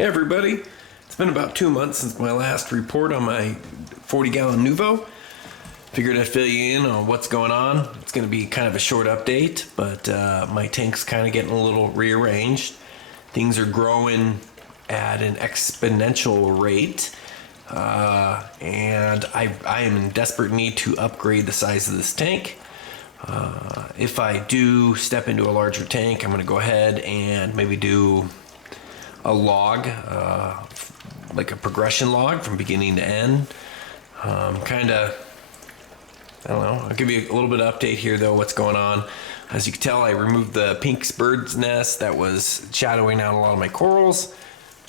Hey everybody, it's been about 2 months since my last report on my 40-gallon Nuvo. Figured I'd fill you in on what's going on. It's going to be kind of a short update, but my tank's kind of getting a little rearranged. Things are growing at an exponential rate, and I am in desperate need to upgrade the size of this tank. If I do step into a larger tank, I'm going to go ahead and maybe do a log, like a progression log from beginning to end. I don't know, I'll give you a little bit of update here though, what's going on. As you can tell, I removed the pink bird's nest that was shadowing out a lot of my corals.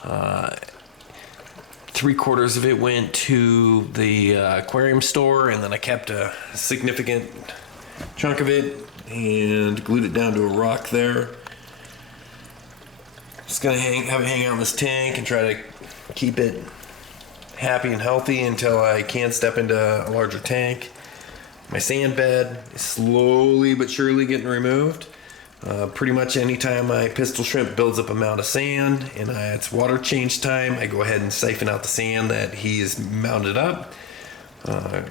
3/4 of it went to the aquarium store, and then I kept a significant chunk of it and glued it down to a rock there. Just gonna have it hang out in this tank and try to keep it happy and healthy until I can step into a larger tank. My sand bed is slowly but surely getting removed. Pretty much anytime my pistol shrimp builds up a mound of sand and it's water change time, I go ahead and siphon out the sand that he has mounded up.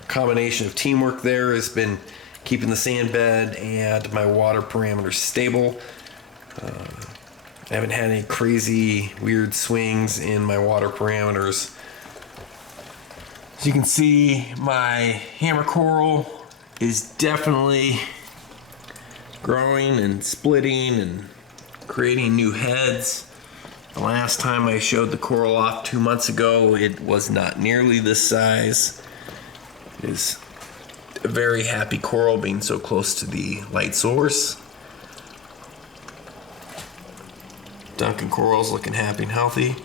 Combination of teamwork there has been keeping the sand bed and my water parameters stable. I haven't had any crazy weird swings in my water parameters. As you can see, my hammer coral is definitely growing and splitting and creating new heads. The last time I showed the coral off 2 months ago, it was not nearly this size. It is a very happy coral being so close to the light source. Duncan coral's looking happy and healthy.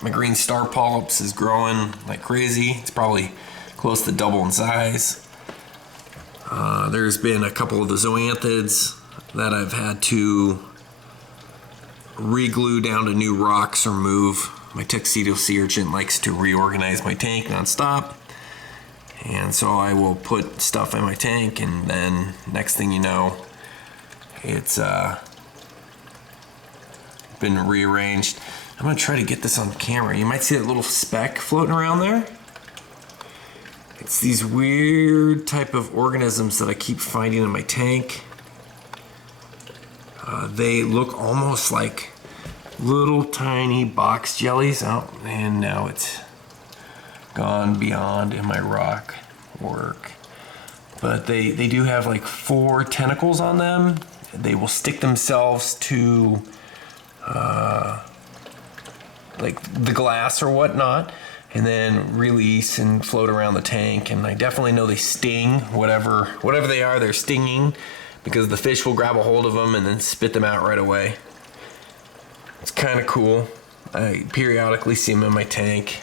My green star polyps is growing like crazy. It's probably close to double in size. There's been a couple of the zoanthids that I've had to re-glue down to new rocks or move. My tuxedo sea urchin likes to reorganize my tank nonstop, and so I will put stuff in my tank, and then next thing you know, it's been rearranged. I'm gonna try to get this on camera. You might see that little speck floating around there. It's these weird type of organisms that I keep finding in my tank. They look almost like little tiny box jellies. Oh, and now it's gone beyond in my rock work. But they do have like 4 tentacles on them. They will stick themselves to like the glass or whatnot, and then release and float around the tank. And I definitely know they sting. Whatever they are, they're stinging, because the fish will grab a hold of them and then spit them out right away. It's kind of cool. I periodically see them in my tank.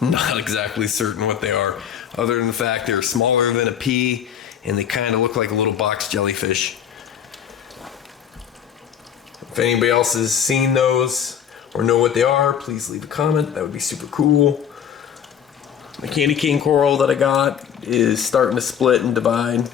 Not exactly certain what they are, other than the fact they're smaller than a pea and they kind of look like a little box jellyfish. If anybody else has seen those or know what they are, please leave a comment. That would be super cool. The candy cane coral that I got is starting to split and divide.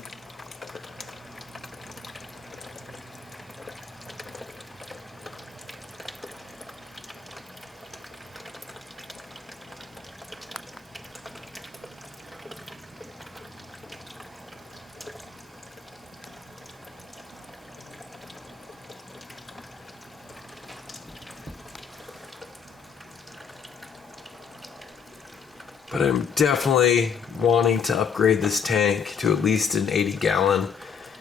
But I'm definitely wanting to upgrade this tank to at least an 80-gallon,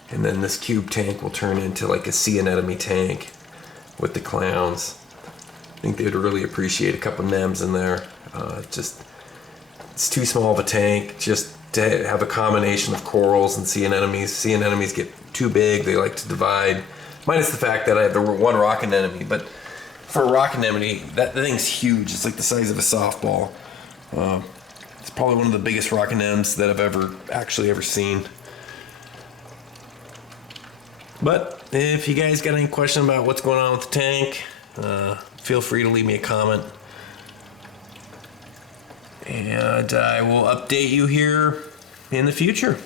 and then this cube tank will turn into like a sea anemone tank with the clowns. I think they'd really appreciate a couple nems in there. It's too small of a tank just to have a combination of corals and sea anemones. Sea anemones get too big, they like to divide. Minus the fact that I have the one rock anemone, but for a rock anemone, that thing's huge. It's like the size of a softball. It's probably one of the biggest rock anemones that I've ever seen. But if you guys got any question about what's going on with the tank, feel free to leave me a comment. And I will update you here in the future.